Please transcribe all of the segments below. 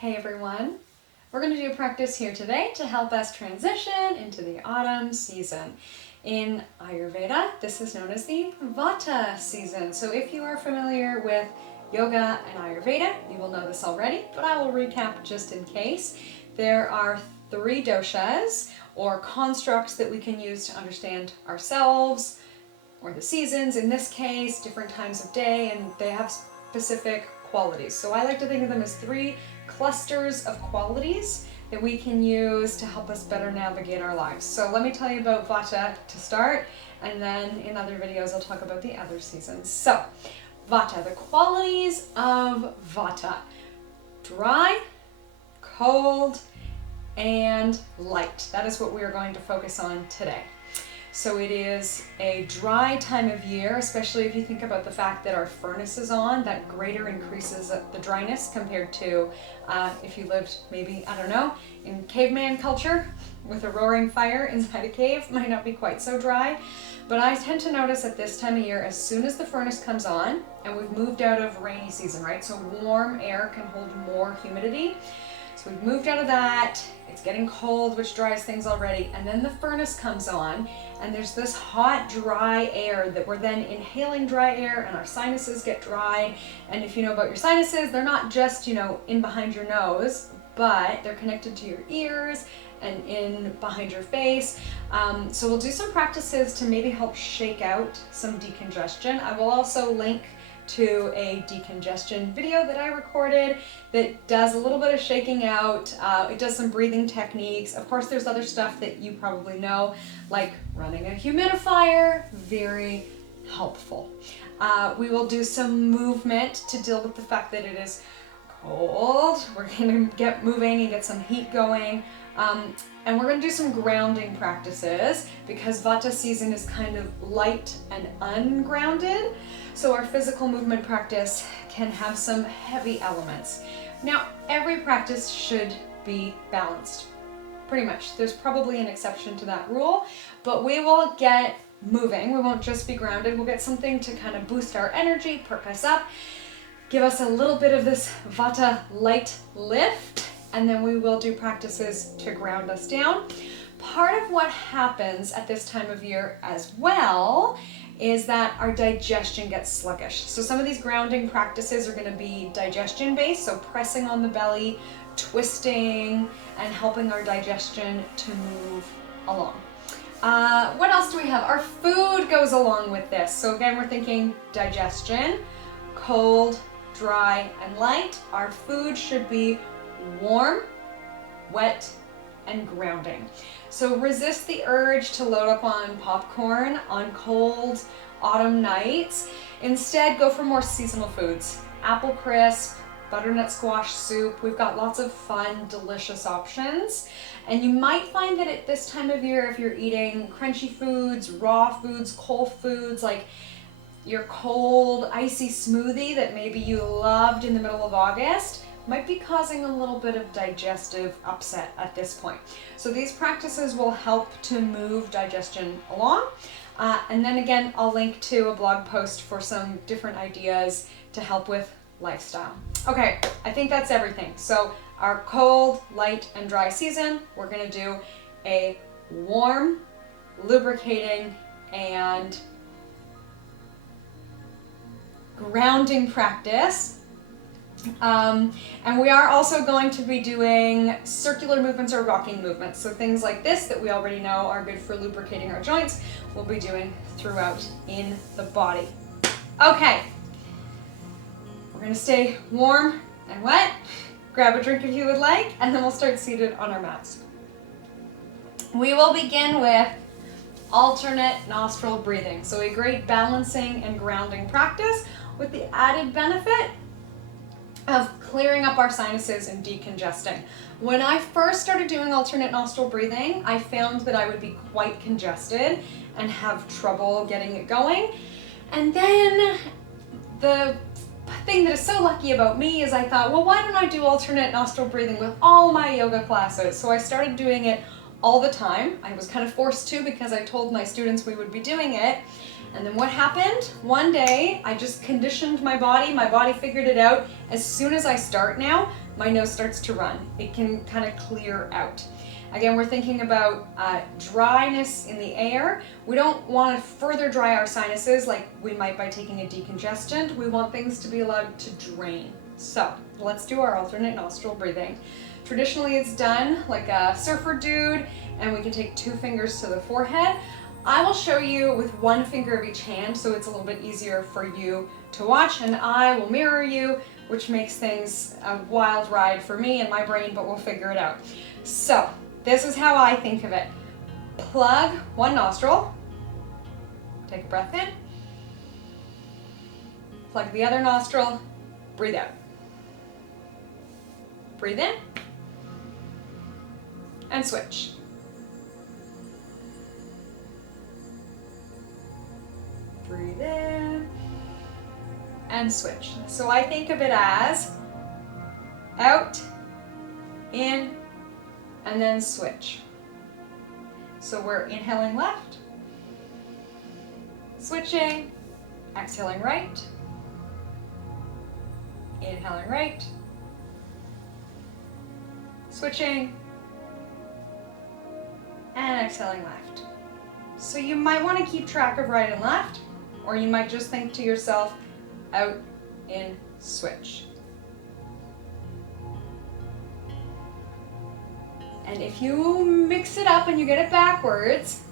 Hey everyone, we're going to do a practice here today to help us transition into the autumn season. In Ayurveda, this is known as the vata season. So if you are familiar with yoga and Ayurveda, you will know this already, but I will recap just in case. There are 3 doshas or constructs that we can use to understand ourselves or the seasons, in this case, different times of day, and they have specific qualities. So I like to think of them as 3 clusters of qualities that we can use to help us better navigate our lives. So let me tell you about vata to start, and then in other videos I'll talk about the other seasons. So vata, the qualities of vata: dry, cold, and light. That is what we are going to focus on today. So it is a dry time of year, especially if you think about the fact that our furnace is on. That greater increases the dryness compared to if you lived maybe, I don't know, in caveman culture with a roaring fire inside a cave. Might not be quite so dry. But I tend to notice at this time of year, as soon as the furnace comes on, and we've moved out of rainy season, right? So warm air can hold more humidity. So we've moved out of that, it's getting cold, which dries things already, and then the furnace comes on, and there's this hot, dry air that we're then inhaling dry air, and our sinuses get dry. And if you know about your sinuses, they're not just, in behind your nose, but they're connected to your ears and in behind your face. So we'll do some practices to maybe help shake out some decongestion. I will also link to a decongestion video that I recorded that does a little bit of shaking out. It does some breathing techniques. Of course, there's other stuff that you probably know, like running a humidifier, very helpful. We will do some movement to deal with the fact that it is cold. We're going to get moving and get some heat going. And we're going to do some grounding practices because vata season is kind of light and ungrounded. So our physical movement practice can have some heavy elements. Now, every practice should be balanced. Pretty much. There's probably an exception to that rule, but we will get moving. We won't just be grounded. We'll get something to kind of boost our energy, perk us up, give us a little bit of this vata light lift, and then we will do practices to ground us down. Part of what happens at this time of year as well is that our digestion gets sluggish. So some of these grounding practices are going to be digestion based, so pressing on the belly, twisting, and helping our digestion to move along. What else do we have? Our food goes along with this. So again, we're thinking digestion, cold, dry, and light. Our food should be warm, wet, and grounding. So resist the urge to load up on popcorn on cold autumn nights. Instead, go for more seasonal foods. Apple crisp, butternut squash soup. We've got lots of fun, delicious options. And you might find that at this time of year, if you're eating crunchy foods, raw foods, cold foods, like your cold, icy smoothie that maybe you loved in the middle of August, might be causing a little bit of digestive upset at this point. So these practices will help to move digestion along. And then again, I'll link to a blog post for some different ideas to help with lifestyle. Okay, I think that's everything. So our cold, light, and dry season, we're gonna do a warm, lubricating, and grounding practice. And we are also going to be doing circular movements or rocking movements. So things like this that we already know are good for lubricating our joints, we'll be doing throughout in the body. Okay, we're going to stay warm and wet. Grab a drink if you would like, and then we'll start seated on our mats. We will begin with alternate nostril breathing. So a great balancing and grounding practice with the added benefit of clearing up our sinuses and decongesting. When I first started doing alternate nostril breathing, I found that I would be quite congested and have trouble getting it going. And then the thing that is so lucky about me is I thought, well, why don't I do alternate nostril breathing with all my yoga classes? So I started doing it all the time. I was kind of forced to because I told my students we would be doing it. And then what happened? One day, I just conditioned my body figured it out. As soon as I start now, my nose starts to run. It can kind of clear out. Again, we're thinking about dryness in the air. We don't want to further dry our sinuses like we might by taking a decongestant. We want things to be allowed to drain. So let's do our alternate nostril breathing. Traditionally, it's done like a surfer dude, and we can take 2 fingers to the forehead. I will show you with 1 finger of each hand, so it's a little bit easier for you to watch, and I will mirror you, which makes things a wild ride for me and my brain, but we'll figure it out. So this is how I think of it. Plug 1 nostril, take a breath in, plug the other nostril, breathe out. Breathe in, and switch. Breathe in, and switch. So I think of it as out, in, and then switch. So we're inhaling left, switching, exhaling right, inhaling right, switching, and exhaling left. So you might want to keep track of right and left, or you might just think to yourself, out, in, switch. And if you mix it up and you get it backwards,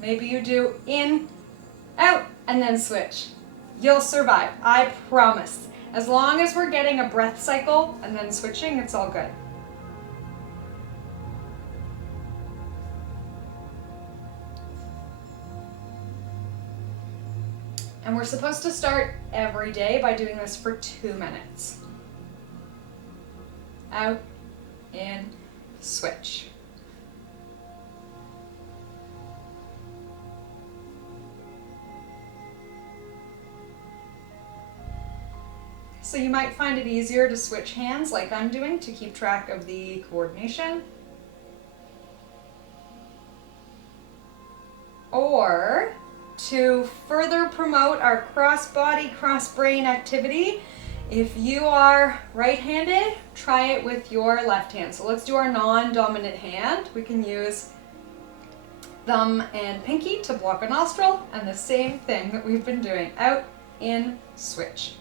maybe you do in, out, and then switch. You'll survive, I promise. As long as we're getting a breath cycle and then switching, it's all good. And we're supposed to start every day by doing this for 2 minutes. Out, in, switch. So you might find it easier to switch hands like I'm doing to keep track of the coordination. Or to further promote our cross-body, cross-brain activity, if you are right-handed, try it with your left hand. So let's do our non-dominant hand. We can use thumb and pinky to block a nostril, and the same thing that we've been doing. Out, in, switch.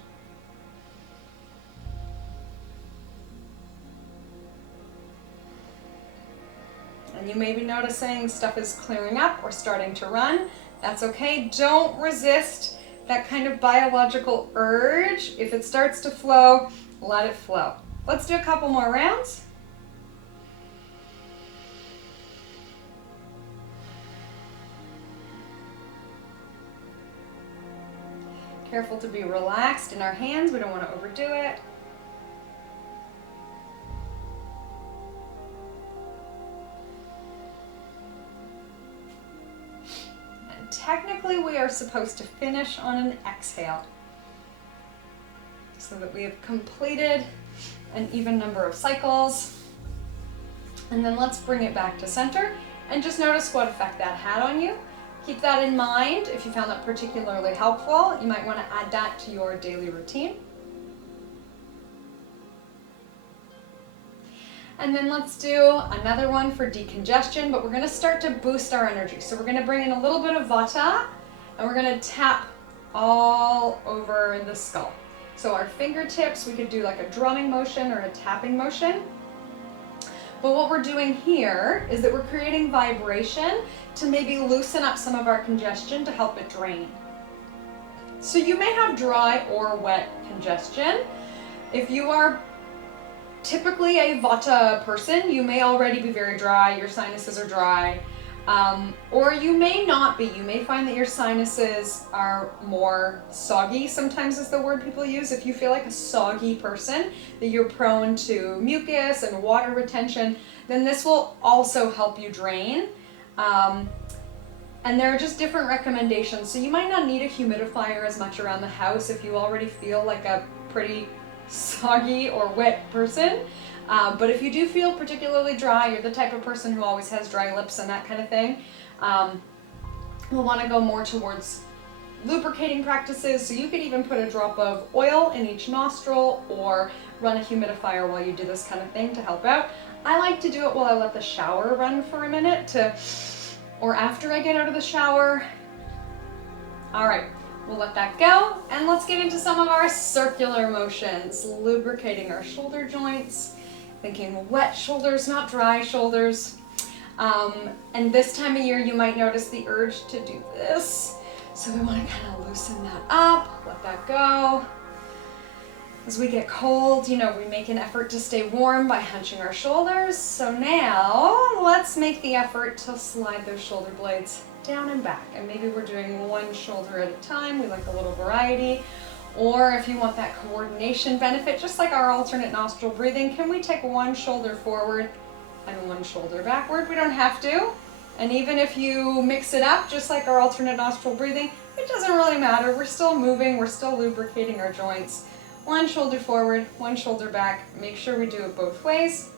And you may be noticing stuff is clearing up or starting to run. That's okay. Don't resist that kind of biological urge. If it starts to flow, let it flow. Let's do a couple more rounds. Careful to be relaxed in our hands. We don't want to overdo it. Technically, we are supposed to finish on an exhale so that we have completed an even number of cycles. And then let's bring it back to center and just notice what effect that had on you. Keep that in mind. If you found that particularly helpful, you might want to add that to your daily routine. And then let's do another one for decongestion, but we're going to start to boost our energy. So we're going to bring in a little bit of vata, and we're going to tap all over the skull. So our fingertips, we could do like a drumming motion or a tapping motion. But what we're doing here is that we're creating vibration to maybe loosen up some of our congestion to help it drain. So you may have dry or wet congestion. If you are typically a vata person, you may already be very dry, your sinuses are dry, or you may not be. You may find that your sinuses are more soggy, sometimes is the word people use. If you feel like a soggy person, that you're prone to mucus and water retention, then this will also help you drain. And there are just different recommendations. So you might not need a humidifier as much around the house if you already feel like a pretty soggy or wet person. But if you do feel particularly dry, you're the type of person who always has dry lips and that kind of thing, we'll want to go more towards lubricating practices, so you could even put a drop of oil in each nostril or run a humidifier while you do this kind of thing to help out. I like to do it while I let the shower run for a minute or after I get out of the shower. All right, we'll let that go, and let's get into some of our circular motions, lubricating our shoulder joints, thinking wet shoulders, not dry shoulders. And this time of year, you might notice the urge to do this. So we want to kind of loosen that up, let that go. As we get cold, we make an effort to stay warm by hunching our shoulders. So now let's make the effort to slide those shoulder blades down and back. And maybe we're doing one shoulder at a time. We like a little variety. Or if you want that coordination benefit, just like our alternate nostril breathing, can we take one shoulder forward and one shoulder backward? We don't have to. And even if you mix it up, just like our alternate nostril breathing, it doesn't really matter. We're still moving, we're still lubricating our joints. One shoulder forward, one shoulder back. Make sure we do it both ways.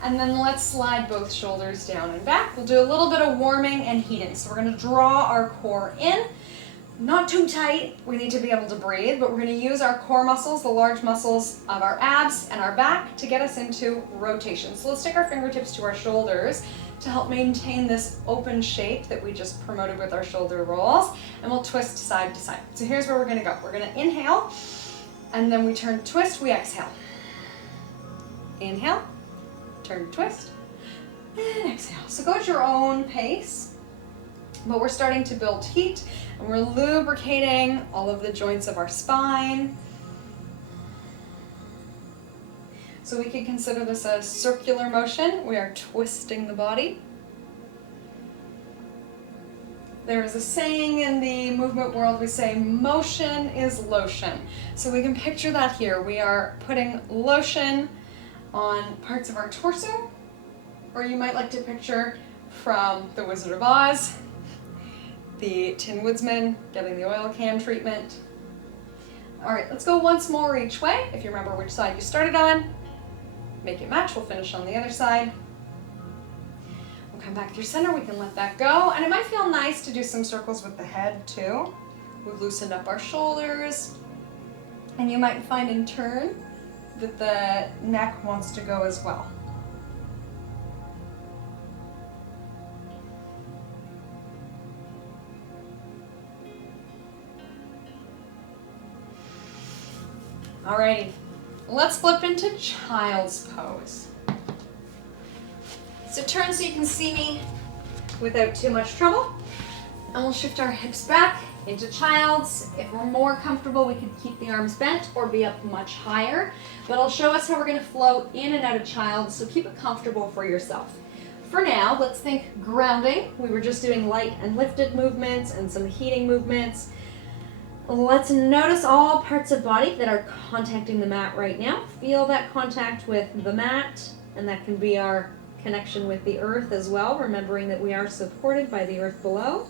And then let's slide both shoulders down and back. We'll do a little bit of warming and heating. So we're going to draw our core in. Not too tight, we need to be able to breathe, but we're going to use our core muscles, the large muscles of our abs and our back, to get us into rotation. So let's take our fingertips to our shoulders to help maintain this open shape that we just promoted with our shoulder rolls, and we'll twist side to side. So here's where we're going to go. We're going to inhale, and then we turn twist, we exhale. Inhale, turn twist, and exhale. So go at your own pace, but we're starting to build heat, and we're lubricating all of the joints of our spine. So we can consider this a circular motion. We are twisting the body. There is a saying in the movement world, we say motion is lotion. So we can picture that here. We are putting lotion on parts of our torso, or you might like to picture from The Wizard of Oz, the Tin Woodsman getting the oil can treatment. All right, let's go once more each way. If you remember which side you started on, make it match. We'll finish on the other side. We'll come back through center. We can let that go. And it might feel nice to do some circles with the head too. We've loosened up our shoulders. And you might find in turn that the neck wants to go as well. Alrighty, let's flip into child's pose. So turn so you can see me without too much trouble. And we'll shift our hips back into child's. If we're more comfortable, we can keep the arms bent or be up much higher. But I'll show us how we're going to flow in and out of child's, so keep it comfortable for yourself. For now, let's think grounding. We were just doing light and lifted movements and some heating movements. Let's notice all parts of body that are contacting the mat right now. Feel that contact with the mat, and that can be our connection with the earth as well, remembering that we are supported by the earth below.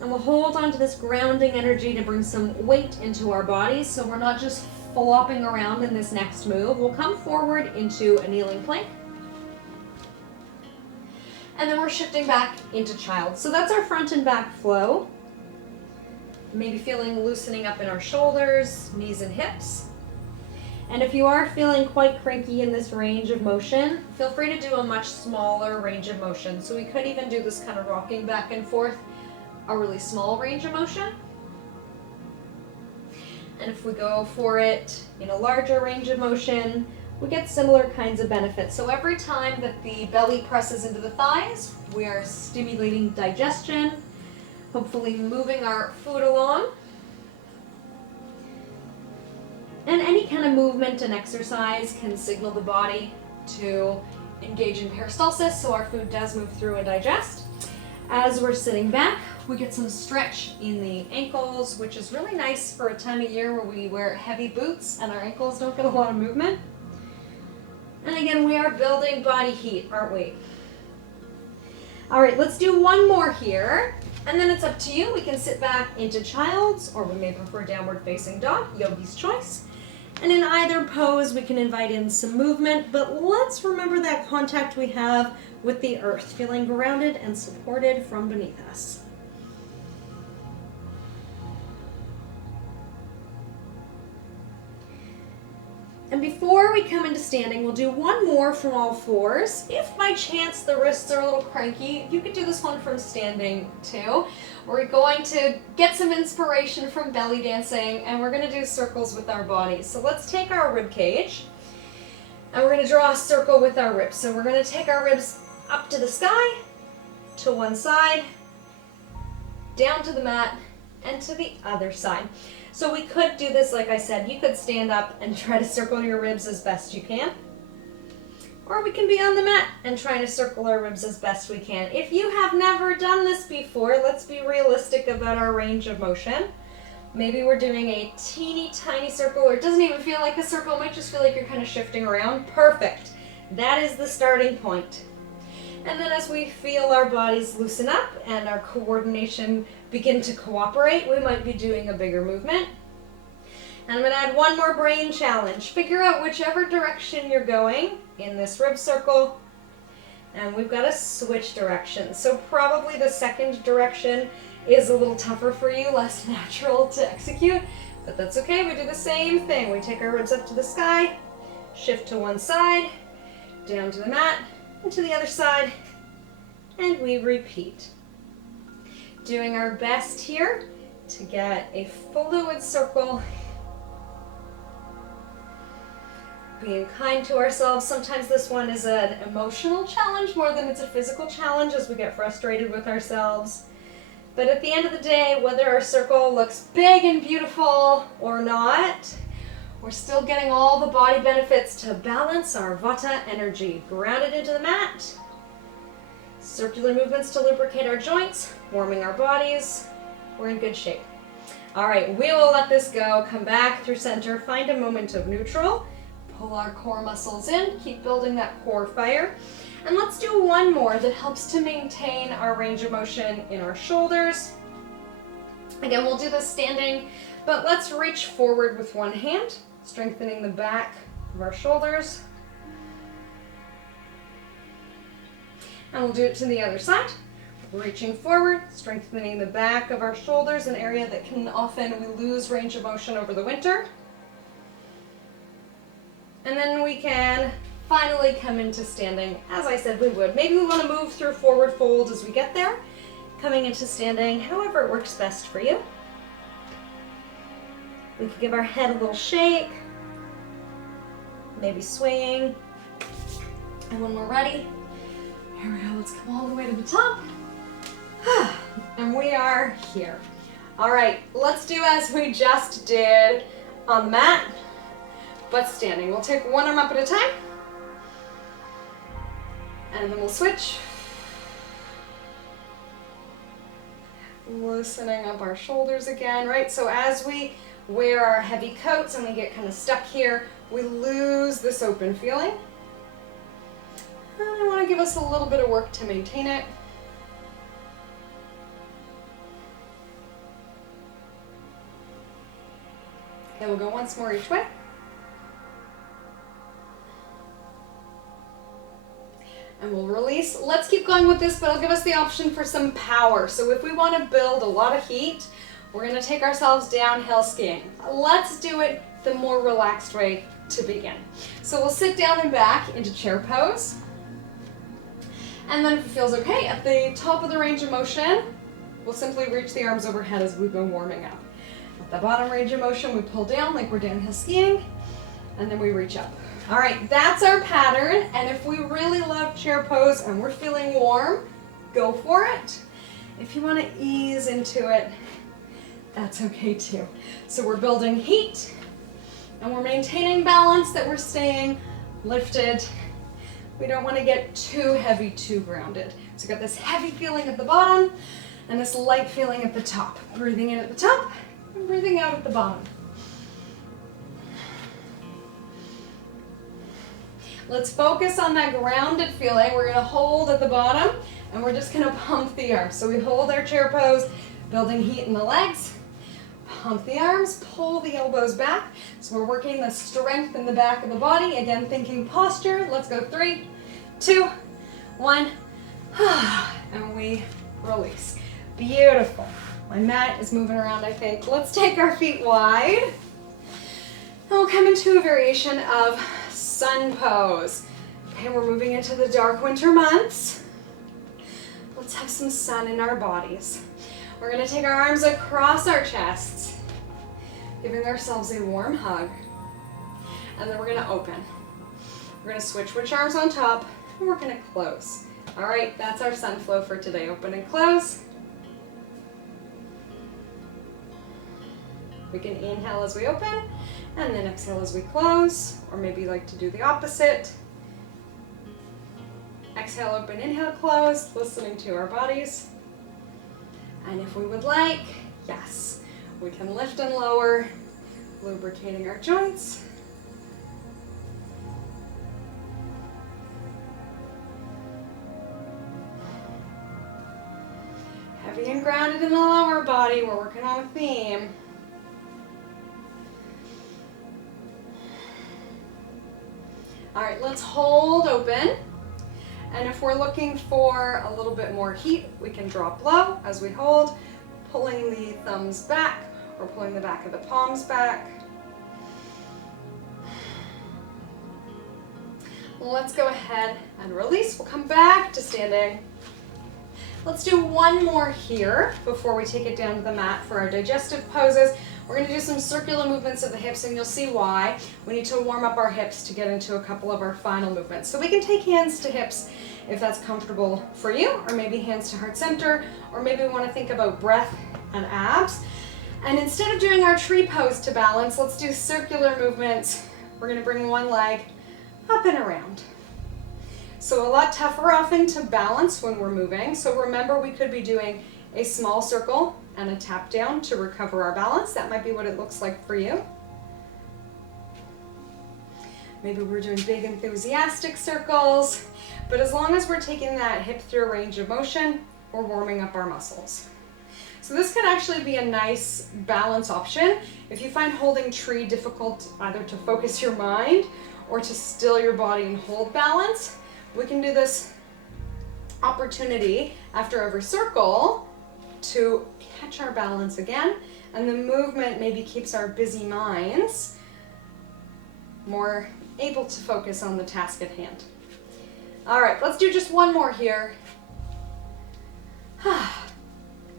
And we'll hold on to this grounding energy to bring some weight into our bodies, so we're not just flopping around in this next move. We'll come forward into a kneeling plank. And then we're shifting back into child. So that's our front and back flow. Maybe feeling loosening up in our shoulders, knees and hips. And if you are feeling quite cranky in this range of motion, feel free to do a much smaller range of motion. So we could even do this kind of rocking back and forth, a really small range of motion. And if we go for it in a larger range of motion, we get similar kinds of benefits. So every time that the belly presses into the thighs, we are stimulating digestion, hopefully moving our food along. And any kind of movement and exercise can signal the body to engage in peristalsis, so our food does move through and digest. As we're sitting back, we get some stretch in the ankles, which is really nice for a time of year where we wear heavy boots and our ankles don't get a lot of movement. And again, we are building body heat, aren't we? All right, let's do one more here. And then it's up to you. We can sit back into child's, or we may prefer downward facing dog, yogi's choice. And in either pose, we can invite in some movement, but let's remember that contact we have with the earth, feeling grounded and supported from beneath us. And before we come into standing, we'll do one more from all fours. If by chance the wrists are a little cranky, you could do this one from standing too. We're going to get some inspiration from belly dancing, and we're going to do circles with our bodies. So let's take our rib cage, and we're going to draw a circle with our ribs. So we're going to take our ribs up to the sky, to one side, down to the mat, and to the other side. So we could do this, like I said, you could stand up and try to circle your ribs as best you can. Or we can be on the mat and try to circle our ribs as best we can. If you have never done this before, let's be realistic about our range of motion. Maybe we're doing a teeny tiny circle, or it doesn't even feel like a circle, it might just feel like you're kind of shifting around. Perfect. That is the starting point. And then as we feel our bodies loosen up and our coordination begin to cooperate, we might be doing a bigger movement. And I'm going to add one more brain challenge. Figure out whichever direction you're going in this rib circle, and we've got to switch directions. So probably the second direction is a little tougher for you, less natural to execute, but that's okay. We do the same thing. We take our ribs up to the sky, shift to one side, down to the mat, and to the other side, and we repeat. Doing our best here to get a fluid circle. Being kind to ourselves. Sometimes this one is an emotional challenge more than it's a physical challenge as we get frustrated with ourselves. But at the end of the day, whether our circle looks big and beautiful or not, we're still getting all the body benefits to balance our vata energy. Grounded into the mat. Circular movements to lubricate our joints, warming our bodies. We're in good shape. All right, we will let this go. Come back through center. Find a moment of neutral. Pull our core muscles in. Keep building that core fire. And let's do one more that helps to maintain our range of motion in our shoulders. Again, we'll do this standing, but let's reach forward with one hand, strengthening the back of our shoulders. And we'll do it to the other side. Reaching forward, strengthening the back of our shoulders, an area that can often we lose range of motion over the winter. And then we can finally come into standing, as I said we would. Maybe we want to move through forward fold as we get there. Coming into standing, however it works best for you. We could give our head a little shake, maybe swaying. And when we're ready, here we go, let's come all the way to the top. And we are here. All right, let's do as we just did on the mat, but standing. We'll take one arm up at a time, and then we'll switch. Loosening up our shoulders again, right? So as we wear our heavy coats and we get kind of stuck here, we lose this open feeling. And I want to give us a little bit of work to maintain it. Okay, we'll go once more each way. And we'll release. Let's keep going with this, but I'll give us the option for some power. So if we want to build a lot of heat, we're going to take ourselves downhill skiing. Let's do it the more relaxed way to begin. So we'll sit down and back into chair pose. And then if it feels okay, at the top of the range of motion, we'll simply reach the arms overhead as we've been warming up. At the bottom range of motion, we pull down like we're downhill skiing, and then we reach up. All right, that's our pattern, and if we really love chair pose and we're feeling warm, go for it. If you want to ease into it, that's okay too. So we're building heat, and we're maintaining balance, that we're staying lifted. We don't want to get too heavy, too grounded. So we've got this heavy feeling at the bottom, and this light feeling at the top. Breathing in at the top, and breathing out at the bottom. Let's focus on that grounded feeling. We're gonna hold at the bottom, and we're just gonna pump the arms. So we hold our chair pose, building heat in the legs, Pump the arms, pull the elbows back. So we're working the strength in the back of the body. Again, thinking posture. Let's go 3, 2, 1. And we release. Beautiful. My mat is moving around, I think. Let's take our feet wide. And we'll come into a variation of sun pose. Okay, we're moving into the dark winter months. Let's have some sun in our bodies. We're going to take our arms across our chests, giving ourselves a warm hug. And then we're going to open. We're going to switch which arms on top, and we're going to close. All right, that's our sun flow for today. Open and close. We can inhale as we open, and then exhale as we close, or maybe you like to do the opposite. Exhale, open, inhale, close, listening to our bodies. And if we would like, yes, we can lift and lower, lubricating our joints. Heavy and grounded in the lower body, we're working on a theme. All right, let's hold open. And if we're looking for a little bit more heat, we can drop low as we hold, pulling the thumbs back or pulling the back of the palms back. Let's go ahead and release. We'll come back to standing. Let's do one more here before we take it down to the mat for our digestive poses. We're going to do some circular movements of the hips, and you'll see why. We need to warm up our hips to get into a couple of our final movements. So we can take hands to hips if that's comfortable for you, or maybe hands to heart center, or maybe we want to think about breath and abs. And instead of doing our tree pose to balance, let's do circular movements. We're going to bring one leg up and around. So a lot tougher often to balance when we're moving. So remember, we could be doing a small circle and a tap down to recover our balance. That might be what it looks like for you. Maybe we're doing big enthusiastic circles, but as long as we're taking that hip through a range of motion, we're warming up our muscles. So this can actually be a nice balance option. If you find holding tree difficult either to focus your mind or to still your body and hold balance, we can do this opportunity after every circle to catch our balance again, and the movement maybe keeps our busy minds more able to focus on the task at hand. All right, let's do just one more here.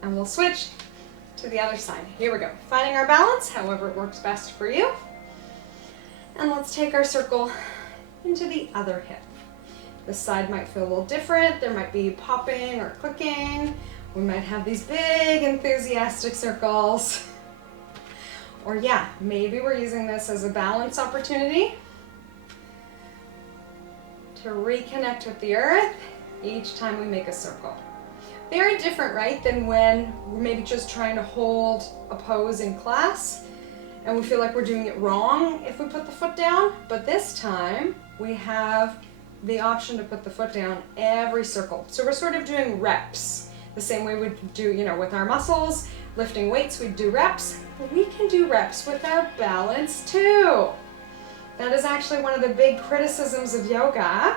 And we'll switch to the other side. Here we go. Finding our balance, however it works best for you. And let's take our circle into the other hip. This side might feel a little different. There might be popping or clicking. We might have these big enthusiastic circles. Or yeah, maybe we're using this as a balance opportunity to reconnect with the earth each time we make a circle. Very different, right, than when we're maybe just trying to hold a pose in class and we feel like we're doing it wrong if we put the foot down. But this time we have the option to put the foot down every circle. So we're sort of doing reps. The same way we do, with our muscles, lifting weights, we do reps. We can do reps with our balance too. That is actually one of the big criticisms of yoga.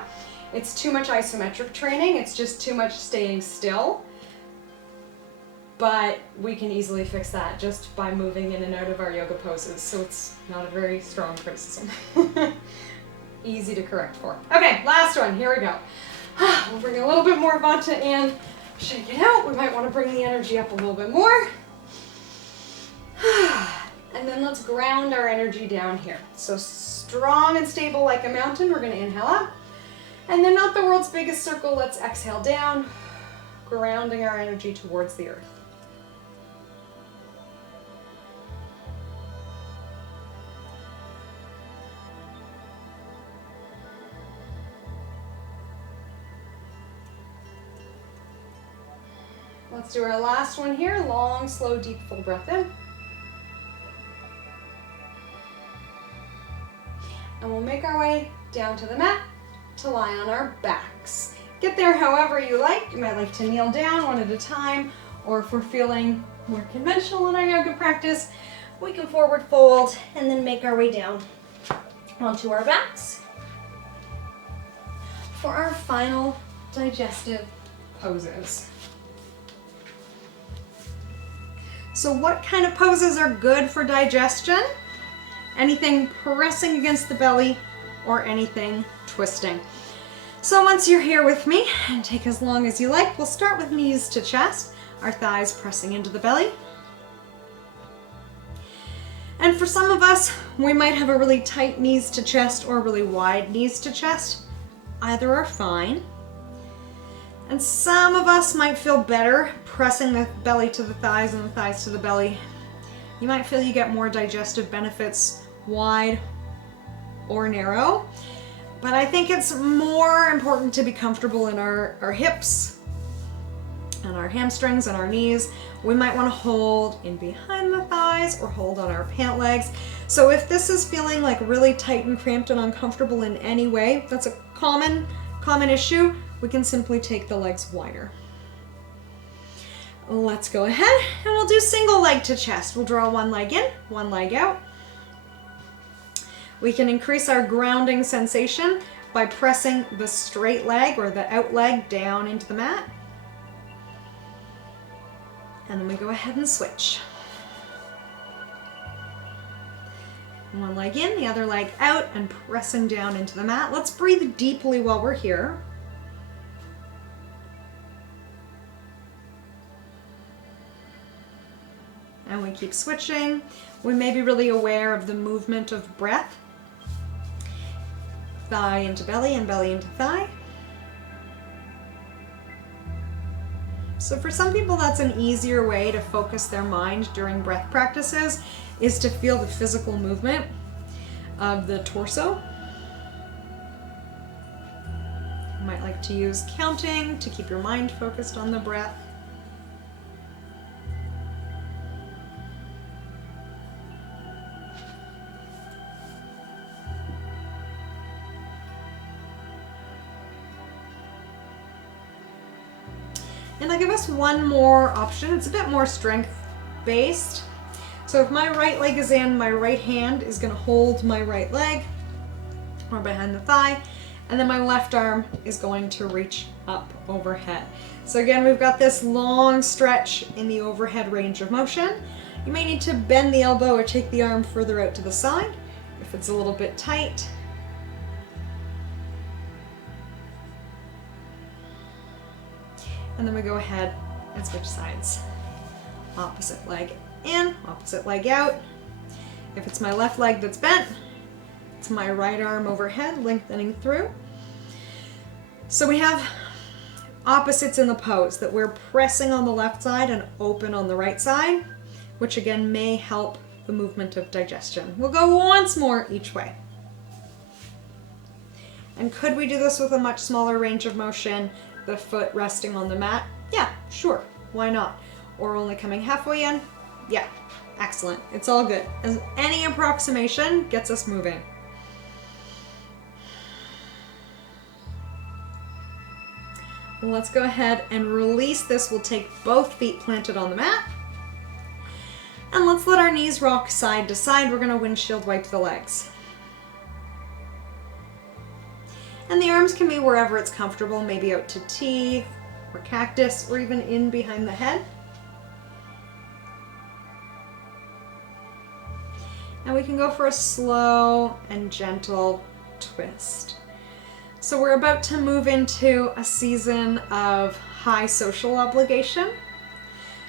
It's too much isometric training. It's just too much staying still. But we can easily fix that just by moving in and out of our yoga poses. So it's not a very strong criticism. Easy to correct for. Okay, last one. Here we go. We'll bring a little bit more vata in. Shake it out. We might want to bring the energy up a little bit more. And then let's ground our energy down here. So strong and stable like a mountain. We're going to inhale up. And then not the world's biggest circle. Let's exhale down, grounding our energy towards the earth. Let's do our last one here. Long, slow, deep, full breath in. And we'll make our way down to the mat to lie on our backs. Get there however you like. You might like to kneel down one at a time, or if we're feeling more conventional in our yoga practice, we can forward fold and then make our way down onto our backs. For our final digestive poses. So what kind of poses are good for digestion? Anything pressing against the belly or anything twisting. So once you're here with me, and take as long as you like, we'll start with knees to chest, our thighs pressing into the belly. And for some of us, we might have a really tight knees to chest or really wide knees to chest. Either are fine. And some of us might feel better pressing the belly to the thighs and the thighs to the belly. You might feel you get more digestive benefits wide or narrow. But I think it's more important to be comfortable in our hips and our hamstrings and our knees. We might want to hold in behind the thighs or hold on our pant legs. So if this is feeling like really tight and cramped and uncomfortable in any way, that's a common issue. We can simply take the legs wider. Let's go ahead and we'll do single leg to chest. We'll draw one leg in, one leg out. We can increase our grounding sensation by pressing the straight leg or the out leg down into the mat. And then we go ahead and switch. One leg in, the other leg out, and pressing down into the mat. Let's breathe deeply while we're here. And we keep switching. We may be really aware of the movement of breath. Thigh into belly and belly into thigh. So for some people, that's an easier way to focus their mind during breath practices, is to feel the physical movement of the torso. You might like to use counting to keep your mind focused on the breath. And I'll give us one more option. It's a bit more strength based. So if my right leg is in, my right hand is going to hold my right leg or behind the thigh, and then my left arm is going to reach up overhead. So again, we've got this long stretch in the overhead range of motion. You may need to bend the elbow or take the arm further out to the side if it's a little bit tight. And then we go ahead and switch sides. Opposite leg in, opposite leg out. If it's my left leg that's bent, it's my right arm overhead, lengthening through. So we have opposites in the pose, that we're pressing on the left side and open on the right side, which again may help the movement of digestion. We'll go once more each way. And could we do this with a much smaller range of motion? The foot resting on the mat? Yeah, sure, why not? Or only coming halfway in? Yeah, excellent, it's all good. As any approximation gets us moving. Let's go ahead and release this. We'll take both feet planted on the mat. And let's let our knees rock side to side. We're gonna windshield wipe the legs. And the arms can be wherever it's comfortable, maybe out to T or cactus or even in behind the head. And we can go for a slow and gentle twist. So we're about to move into a season of high social obligation.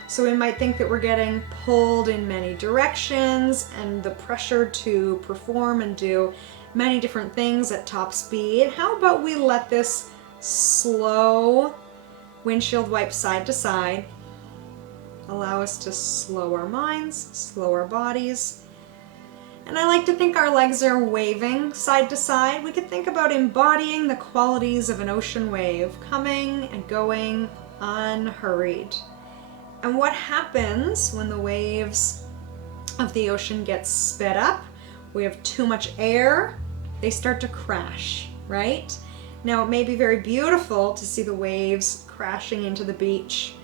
So we might think that we're getting pulled in many directions and the pressure to perform and do many different things at top speed. How about we let this slow windshield wipe side to side allow us to slow our minds, slow our bodies. And I like to think our legs are waving side to side. We could think about embodying the qualities of an ocean wave, coming and going unhurried. And what happens when the waves of the ocean get sped up? We have too much air, they start to crash, right? Now it may be very beautiful to see the waves crashing into the beach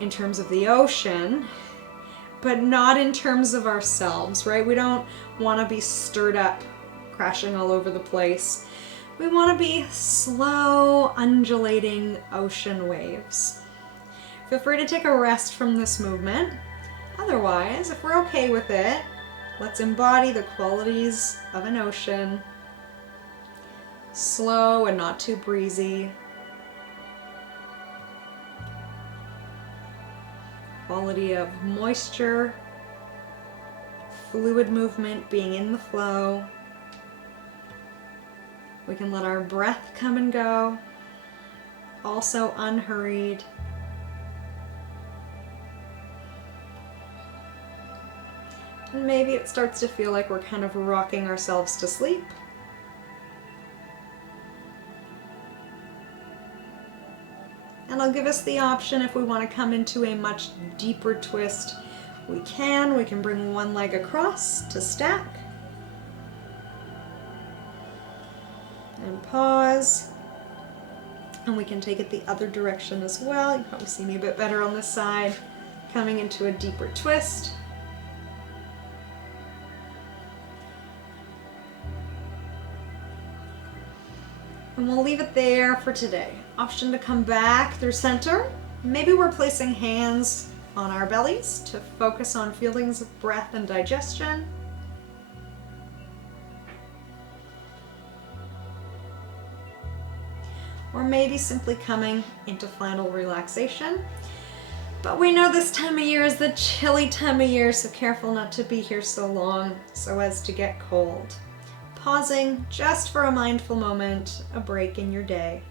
in terms of the ocean, but not in terms of ourselves, right? We don't want to be stirred up, crashing all over the place. We want to be slow, undulating ocean waves. Feel free to take a rest from this movement. Otherwise, if we're okay with it, let's embody the qualities of an ocean. Slow and not too breezy. Quality of moisture, fluid movement, being in the flow. We can let our breath come and go, also unhurried. And maybe it starts to feel like we're kind of rocking ourselves to sleep. And I'll give us the option if we want to come into a much deeper twist. We can bring one leg across to stack. And pause. And we can take it the other direction as well. You can probably see me a bit better on this side. Coming into a deeper twist. And we'll leave it there for today. Option to come back through center. Maybe we're placing hands on our bellies to focus on feelings of breath and digestion. Or maybe simply coming into final relaxation. But we know this time of year is the chilly time of year, so careful not to be here so long so as to get cold. Pausing just for a mindful moment, a break in your day.